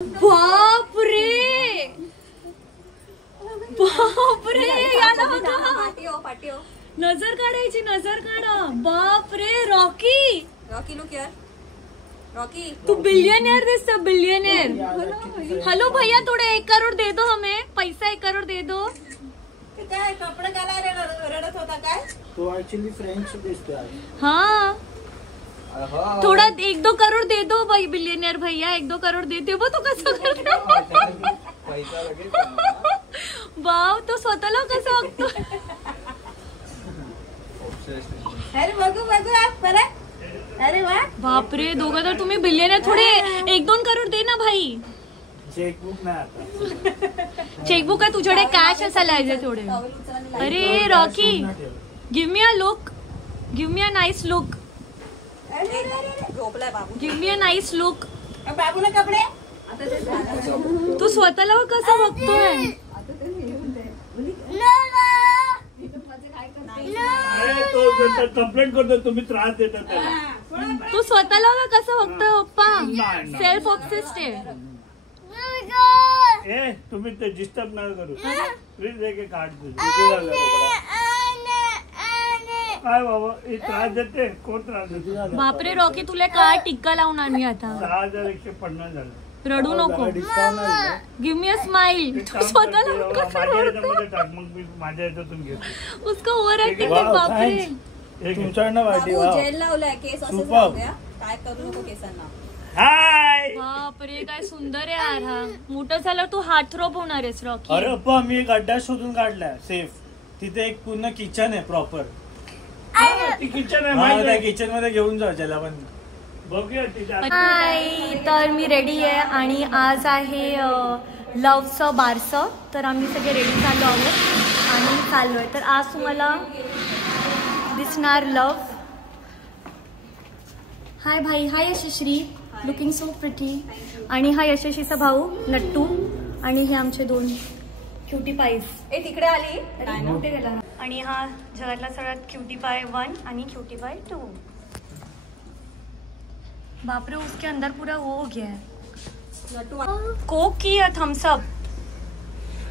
बापरे बापरे याला पाटियो नजर काढायची, नजर काढा. बापरे रॉकी रॉकी लुक यार, रॉकी तू बिलियनियर दिसता, बिलियनियर. हेलो भैया थोड़ा 1 करोड़ दे दो, हमें पैसा 1 करोड़ दे दो. काय कपडे घालायला रडत होता काय? तो ऍक्च्युली फ्रेंच दिसतोय. हाँ थोड़ा 1-2 करोड़ दे दो भाई, बिलियनियर भैया 1-2 करोड़ देते हो तो कसं करतो. वाव तो स्वतःला कसं वागतो. अरे बघू बघू आप परत. अरे वा बापरे दोघं तर तुम्ही बिलियनियर. थोडे 1-2 करोड़ दे ना भाई. चेकबुक नाही आता. चेकबुक आहे तुझ्याकडे, कॅश असायला पाहिजे थोडे. अरे Rocky give me a look, give me a nice look, झोपलाय बाबू. Give me a nice look. बाबू ना कपडे तू स्वतःला कसं बघतोय. कंप्लेंट करतो तुम्ही, त्रास देता त्याला. तू स्वतःला कसं बघतोय पप्पा. सेल्फ ऑब्सेस्ड आहे. ए तुम्ही ते डिस्टर्ब नका करू प्लीज. एक कार्ड काय बाबा त्रास देते, कोण त्रास देते. बापरे रॉकी तुला काय टिक्का लावून आणली आता. 6150 झालं. रडू नको. Give me a smile. तू स्वतःला कसं रडतो. मग मी माझ्या याच्यातून घेतो. उसका ओव्हर ऍक्टिंग आहे. बापरे तुमच्याकडनं वाटी. जेल लावलाय केस असं जाऊ द्या, काय करू नको केसांना. हाय बापरे काय सुंदर आहे यार. हा मोठं झालं तू हार्टथ्रॉप होणार आहेस रॉकी. अरे अप्पा मी एक अड्डा शोधून काढलाय सेफ. तिथे एक पूर्ण किचन आहे प्रॉपर. किचन आहे, त्या किचन मध्ये घेऊन जा ज्याला पण बघूया. हाय तर मी रेडी आहे आणि आज आहे लव्हचं बारसं. तर आम्ही सगळे रेडी झालो आहोत आणि चाललोय. तर आज तुम्हाला दिसणार लव्ह. हाय भाई, हाय यशश्री, लुकिंग सो प्रिटी. आणि हा यशस्वीचा भाऊ नट्टू आणि हे आमचे 2 क्युटी पाईज. ए तिकडे आली. आणि हा जगातला सगळ्यात क्यूटी पाय 1 आणि क्यूटी पाय 2. बापरे उसके अंदर पूरा वो हो गया है. कोक की या थम्सअप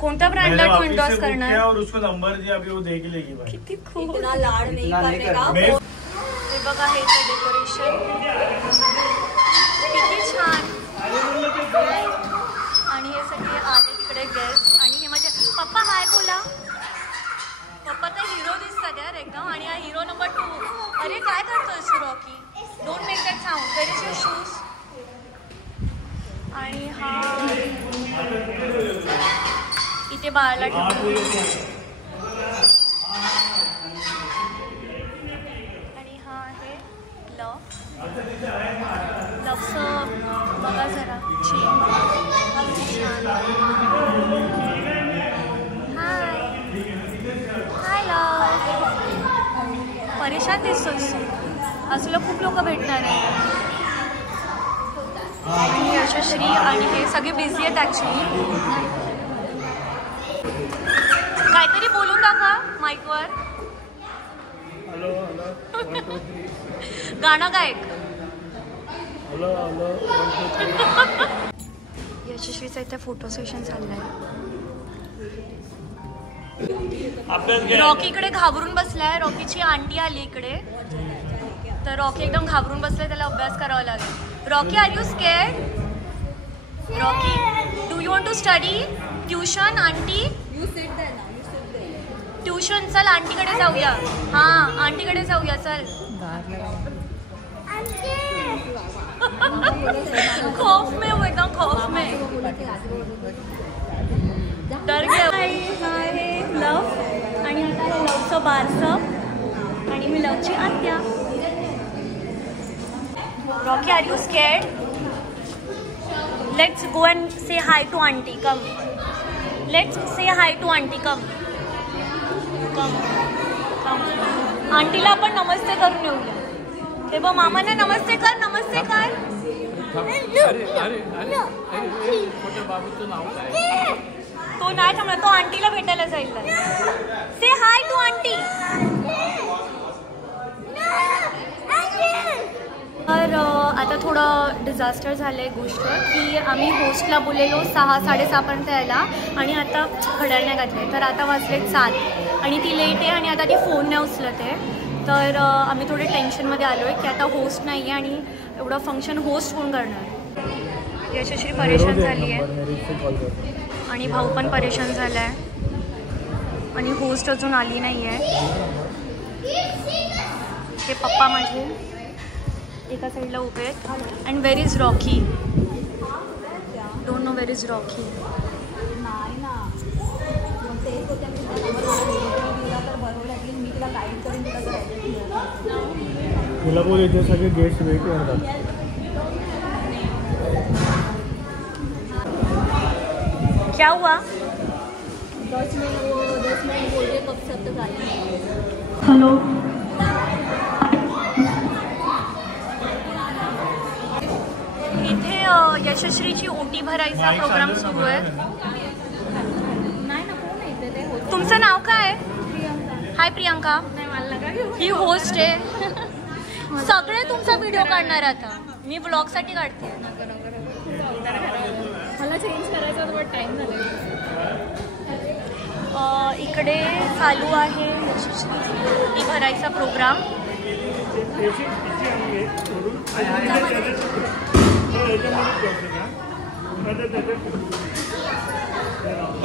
कोणत्या ब्रँडला तू एंडोर्स करणार. और उसको नंबर दिया, अभी वो देख लेगी भाई. किती खूप. इतना लाड नहीं करने का. हे बघा हे डेकोरेशन किती छान. आणि हे सगळे आले तिकडे गेस्ट. आणि हे माझे पप्पा हाय बोला. पप्पा तर हिरो दिसतात यार एकदम. आणि हा हिरो नंबर 2. अरे काय करतोयस तू Rocky. Don't make that sound. Where is your shoes. आणि हा इथे बाळाला ठेवतो. आणि हा आहे लव्हचं बघा जरा छान. हाय लव. परेशान दिसतोस तू. आज तुला खूप लोक भेटणार आहे. यशस्वी आणि हे सगळे बिझी आहेत ॲक्च्युली. काहीतरी बोलून टाका माईकवर. Hello hello 1 2 3. गाणं गायक. Hello hello 1 2 3. यशस्वीचा इथे फोटो सेशन चाललंय. रॉकी इकडे घाबरून बसलाय. रॉकीची आंटी आली इकडे. तर रॉकी एकदम घाबरून बसलाय. त्याला अभ्यास करावा लागेल. Rocky are you scared. Rocky do you want to study. Tuition aunty. Tuition चल आंटीकडे जाऊया. हां आंटीकडे जाऊया चल. खौफ में हो एकदम खौफ में. डर गया. हा आहे लव आणि आता आहे लवचं बारसं आणि मी लवची आत्या. Rocky are you scared. Let's go and say hi to aunty. Come let's say hi to aunty. Come come come. आंटीला आपण नमस्ते करून येऊया. ते बघ मामाने नमस्ते कर. नमस्ते कर. तो नाही थांबला. तो आंटीला भेटायला जाईल. से हाय टू आंटी. तर आता थोडं डिझास्टर झालं आहे गोष्ट की आम्ही होस्टला बोललेलो 6-6:30पर्यंत यायला आणि आता घड्याळ नाही घातले तर आता वाजले 7 आणि ती लेट आहे आणि आता ती फोन नाही उचलत आहे. तर आम्ही थोडे टेन्शनमध्ये आलो आहे की आता होस्ट नाही आहे आणि एवढं फंक्शन होस्ट कोण करणार. यशस्वी परेशान झाली आहे आणि भाऊ पण परेशान झाला आहे आणि होस्ट अजून आली नाही आहे. हे पप्पा माझे एका साईडला उभे आहेत. And where is Rocky, don't know where is Rocky. तुला बोल इथे सगळे गेस्ट वेट करतात. क्या हुआ? 10 मिनट बोल रहे कब सब तक आए. हेलो. इथे यशस्वीची ओटी भरायचा प्रोग्राम सुरू आहे. नाही ना कोण येते ते. तुमचं नाव काय? हाय प्रियांका. ही होस्ट आहे. सगळे तुमचा व्हिडिओ काढणार आता. मी ब्लॉगसाठी काढते. मला चेंज करायचा थोडा टाइम झाला. इकडे चालू आहे ओटी भरायचा प्रोग्राम.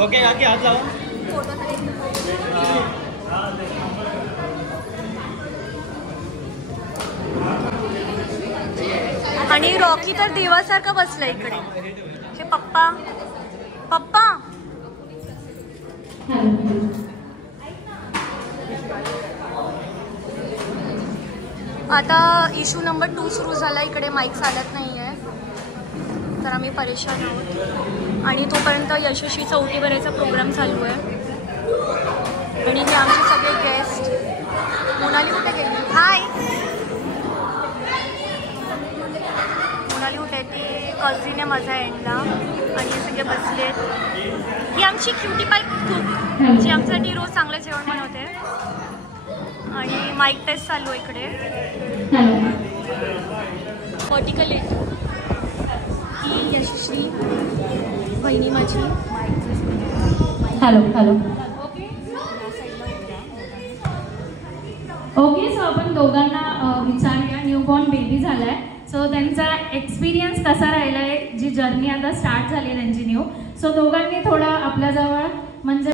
ओके आगे हात लावा. आणि रॉकी तर देवासारखा बसला इकडे. हे पप्पा पप्पा आता इशू नंबर 2 सुरू झाला. इकडे माईक चालत नाही आहे तर आम्ही परेशान आहोत आणि तोपर्यंत यशस्वीचा ओटी भरायचा प्रोग्राम चालू आहे. आणि हे आमचे सगळे गेस्ट. मोनाली कुठे गेली? हाय मोनाली कुठे आहे? ती कझिन आहे माझ्या एंडला आणि हे सगळे बसलेत. ही आमची क्युटी पाय कुक जी आमच्यासाठी रोज चांगलं जेवण बनवते. आणि माईक टेस्ट चालू आहे इकडे. व्हर्टिकली ही यशस्वी बहिणी माझी. Hello hello. ओके सो आपण दोघांना विचारूया. न्यूबॉर्न बेबी झालाय सो त्यांचा एक्सपिरियन्स कसा राहिला आहे, जी जर्नी आता स्टार्ट झाली आहे त्यांची न्यू. सो दोघांनी थोडा आपल्याजवळ म्हणजे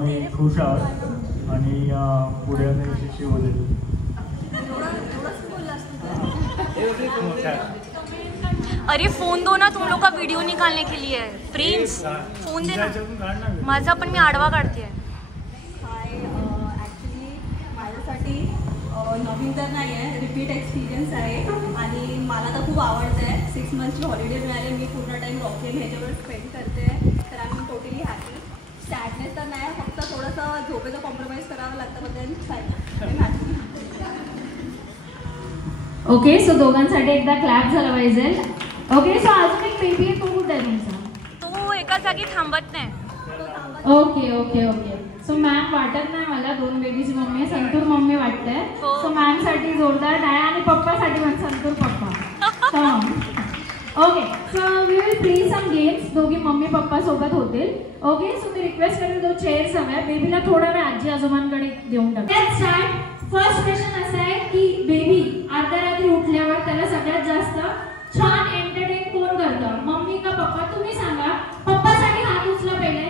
मी खुश आहोत आणि पुढे यशस्वी होईल. अरे फोन दो ना, तुम लोग का वीडियो निकालने के लिए. प्रिंस फोन दे ना. माझा पण मी आडवा काढते. ॲक्च्युली माझ्यासाठी नवीन तर नाही आहे, रिपीट एक्सपिरियन्स आहे आणि मला तर खूप आवडतं आहे. 6 मंथची हॉलिडे मिळाले. मी पूर्ण टाईम रॉकेल ह्याच्यावर स्पेंड करते तर I am totally happy. Sadness तर नाही, फक्त थोडंसं झोपेचं कॉम्प्रोमाइज करावं लागतं पण ओके सो दोघांसाठी एकदा क्लॅप झाला पाहिजे. ओके सो अजून एक बेबी आहे, तो कुठे आहे तुमचा? तो एका जागी थांबत नाही. Okay okay okay. So ma'am वाटत नाही मला 2 बेबीची मम्मी आहे, संतूर मम्मी वाटते. सो मॅम साठी जोरदार टाळ्या आणि पप्पासाठी पण Santoor papa. Okay so we will play some games. दोघी मम्मी पप्पा सोबत होतील. ओके सो मी रिक्वेस्ट करेन 2 चेअर्स हव्या. बेबीला थोडा वेळ आजी आजोबांकडे देऊन टाक. Let's start. फर्स्ट क्वेश्चन असा आहे की बेबी अर्ध्या रात्री उठल्यावर त्याला सगळ्यात जास्त छान एंटरटेन कोण करतं, मम्मी का पप्पा? तुम्ही सांगा. पप्पासाठी हात उचला पहिले.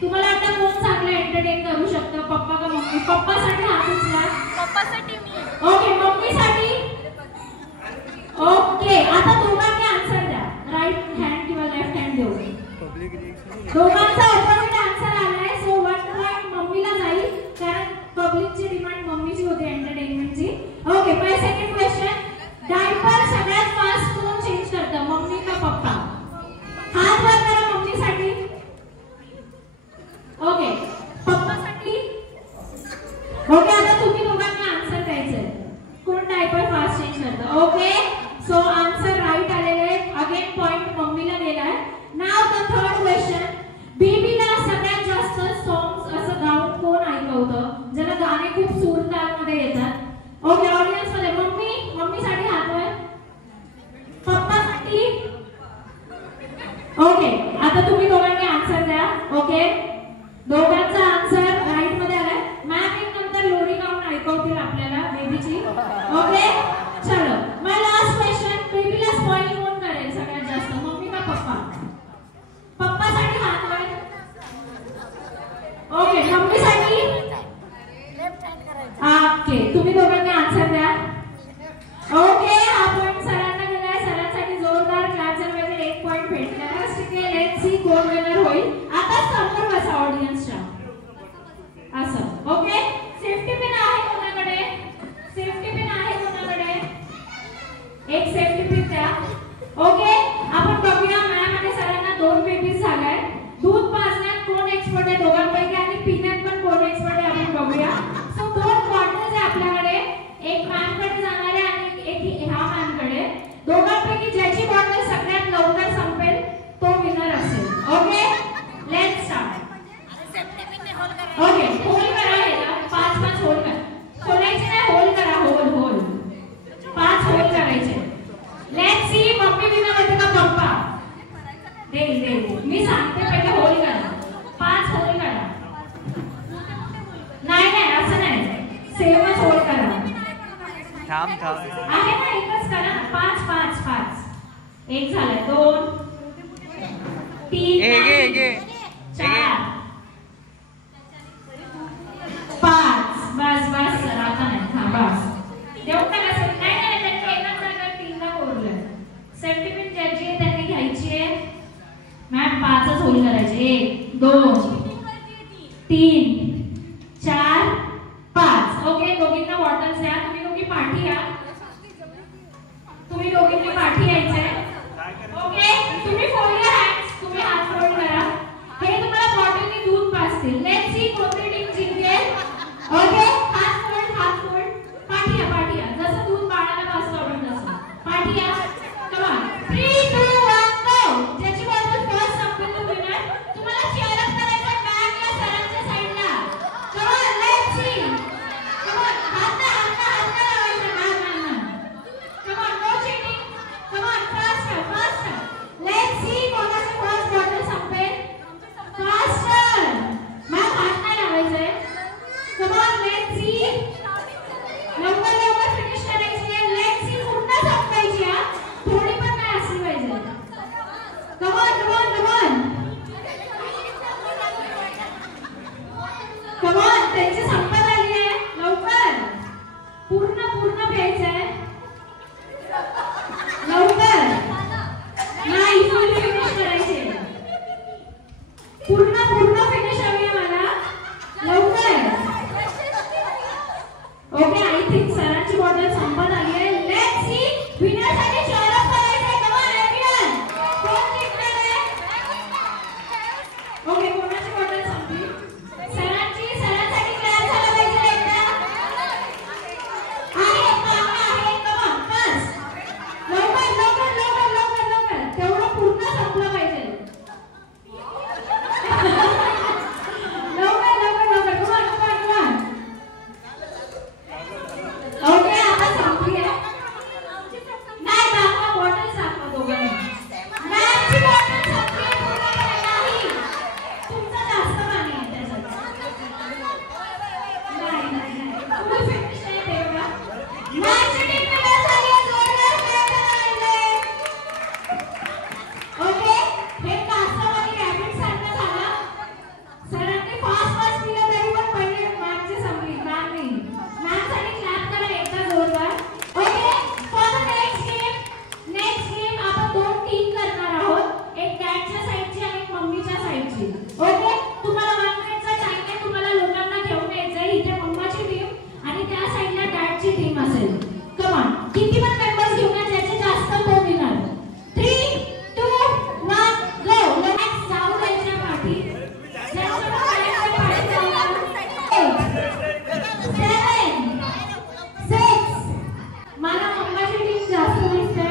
तुम्हाला आता कोण चांगलं एंटरटेन करू शकतं, पप्पा का मम्मी? पप्पासाठी हात उचला. पप्पासाठी मी. ओके मम्मीसाठी. ओके आता दोघांनी आन्सर द्या. राईट हँड किंवा लेफ्ट हँड देऊ. दोघांचा ऑपोजिट आन्सर आलाय. सो 1 पॉइंट मम्मीला जाईल कारण पब्लिकची डिमांड मम्मीची होती एंटरटेनमेंटची. ओके पण सेकंड क्वेश्चन. डायपर सगळ्यात फास्ट कोण चेंज करतं, मम्मी का पप्पा? हात वर करा मम्मीसाठी. ओके पप्पासाठी. ओके आता तुम्ही दोघांनी आन्सर द्यायचंय. कोण डायपर फास्ट चेंज करतं? ओके सो आन्सर राईट आलेले. अगेन पॉइंट मम्मीला गेलाय. नाव द थर्ड क्वेश्चन. बेबीला आता तुम्ही दोघांनी आन्सर द्या. ओके, दोघांचा आन्सर राईट मध्ये आलाय. मॅम एक नंतर लोरी गाऊन ऐकवतील आपल्याला बेबीची. ओके चलो, माय लास्ट क्वेश्चन. बेबीला स्पॉइल कोण करेल सगळ्यात जास्त, मम्मी का पप्पा? पप्पासाठी हात वर. ओके, मम्मीसाठी ओके. तुम्ही दोघांनी आन्सर द्या. ओके, हा पॉइंट सरांना दिलाय. सरांसाठी जोरदार क्लॅप झाले. 1 पॉइंट भेटला. ठीक आहे, लेट्स सी कोण विनर होईल. आता समोर बसा ऑडियन्सच्या असं. ओके, सेफ्टी पिन आहे कोणाकडे? सेफ्टी पिन आहे कोणाकडे? एक सेफ्टी पिन द्या. ओके, आपण बघूया मॅम आणि सरांना 2 बेबीज झालाय. दूध पाजण्यात कोण एक्सपर्ट आहे दोघांपैकी आणि पिण्यात पण कोण एक्सपर्ट आहे आपण बघूया. सो 2 बॉटल्स आहे आपल्याकडे. एक मॅमकडे जाणार आहे आणि एक ह्या मॅमकडे. दोघांपैकी ज्याची बॉटल सगळ्यात लवकर संपेल तो विनर असेल. Okay, let's start. Okay, hole करा याला. 5-5 होल करा. खोलायचे नाही, होल करा. होल 5 होल करायचे. लेट्स सी मम्मी विनर होते का पप्पा? दे मी सांगते पहिले होल करा. 5 होल करा. नाही असं नाही, सेमच होल करा. थांब आहे ना, एकच करा. 5 एक झालं. 2 3 4 5 बस सर आता नाही. हा बस देऊन टाका सर. नाही त्यांनी एकाच जागा 3ला कोरलं. सर्टिफिकेट ज्याची आहे त्यांनी घ्यायची आहे. मॅम 5च होल करायचे. 1 2 3 4 5. ओके, दोघींना बॉटल्स द्या. तुम्ही दोघी पाठी या. तुम्ही दोघींनी पाठी यायचंय. ओके, तुम्ही फोल्ड युअर हँड्स. तुम्ही हात फोल्ड करा. हे तुम्हाला बॉटलनी दूध पाजतील. लेट्स सी कोणती टीम जिंकेल. ओके, हात फोल्ड पाठी या. जसं दूध बाळाला पाजतो आपण तसं पाठी या. कम ऑन, 3 2 1 गो. ज्याची बॉटल फर्स्ट संपेल तो विनर. तुम्हाला चीअर अप करायचं मॅम या सरांच्या साइडला. Come on, let's see. Come on, हात लावायचा. Come on, no cheating. Come on, faster. Let's see कोणाची फर्स्ट बॉटल संपेल. फास्टर. मॅम हात नाही लावायचे. Come on, let's see. लवकर फिनिश करायची आहे. लेट्स सी पूर्ण संपायची आहे. थोडी पण नाही असली पाहिजे. Come on. त्यांची संपत आली आहे. लवकर पूर्ण प्यायचं आहे. लवकर नाही, फुल फिनिश करायचे. पूर्ण फिनिश हवी आहे मला. लवकर. ओके, आय थिंक सरांची बॉटल संपत आली आहे. लेट्स सी विनर साठी चीअर अप करायचं. Come on everyone. कोण जिंकणार आहे? ओके, कोणाची बॉटल संपली? सरांसाठी क्लॅप झाला पाहिजे एकदा. आहे. Come on, fast. लवकर. तेवढं पूर्ण संपलं पाहिजे. लवकर. Come on. ओके, आता संपली आहे. नाही दाखवा, बॉटल दाखवा दोघांनी. मॅमची बॉटल संपली आहे पूर्णपणे. नाही, तुमचं जास्त पाणी आहे त्याच्यात. नाही फुल फिनिश आहे तेवढा. मॅमची टीम विनर झाली आहे. जोरदार क्लॅप करायचे. ओके, हे कासवानी रॅबिट सारखं झालं. सरांनी फास्ट दिलं तरी पण पहिले मॅमची संपली. मॅमसाठी क्लॅप करा एकदा जोरदार. Okay, for the next game आपण 2 टीम करणार आहोत. एक डॅडच्या साइडची आणि एक मम्मीच्या साइडची. ओके, तुम्हाला 1 मिनिटचा टाइम आहे. तुम्हाला लोकांना घेऊन यायचंय. इथे मम्माची टीम आणि त्या साइडला डॅडची टीम असेल. कम ऑन, किती पण मेंबर्स घेऊन या. ज्याचे जास्त तो विनर. 3 2 1 गो. लेट्स जाऊ द्यायच्या पाठी. ज्याच्या पाठी जाऊ. 8 7 6. मला मम्माची टीम जास्त दिसते.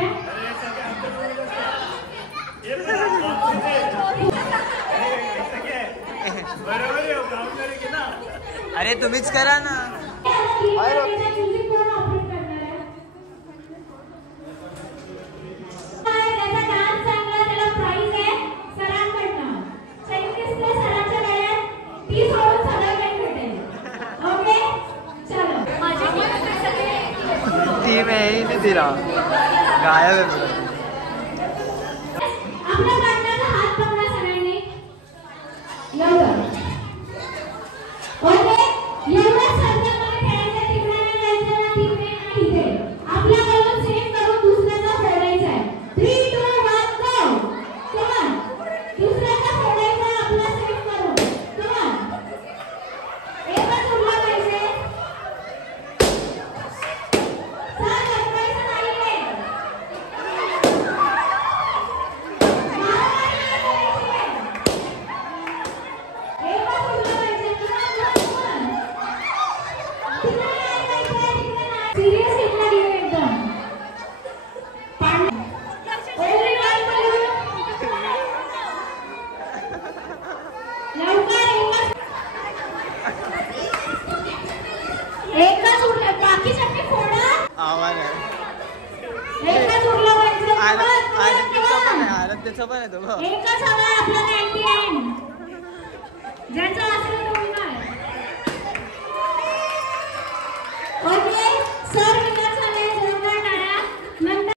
अरे तुम्हीच करा ना. त्याचा डान्स चांगला, त्याला प्राइज आहे सरांकडनं. नाही तिला गायब आहे. आपल्या पार्टनरचा हात पकडा सगळ्यांनी. लवकर. ओके. एवढं सर्कलमध्ये खेळायचं, तिकडे नाही जायचं ना, तिकडे आणि इथे. आपला बलून सेम करून दुसऱ्याचा फोडायचा आहे. 3, 2, 1 गो. Come on. दुसऱ्याचा फोडायचा आहे आपला सेम करून. Come on. एकच उरला पाहिजे. सर लपवायचं नाहीये. सिरियस घेतला गेला एकदम. एकच उरला, बाकी सगळे फोडा. आवाज आहे. एकच उरला पाहिजे. आरतीचं पण आहे तो. एकच हवा आपला 99. ज्याचा असेल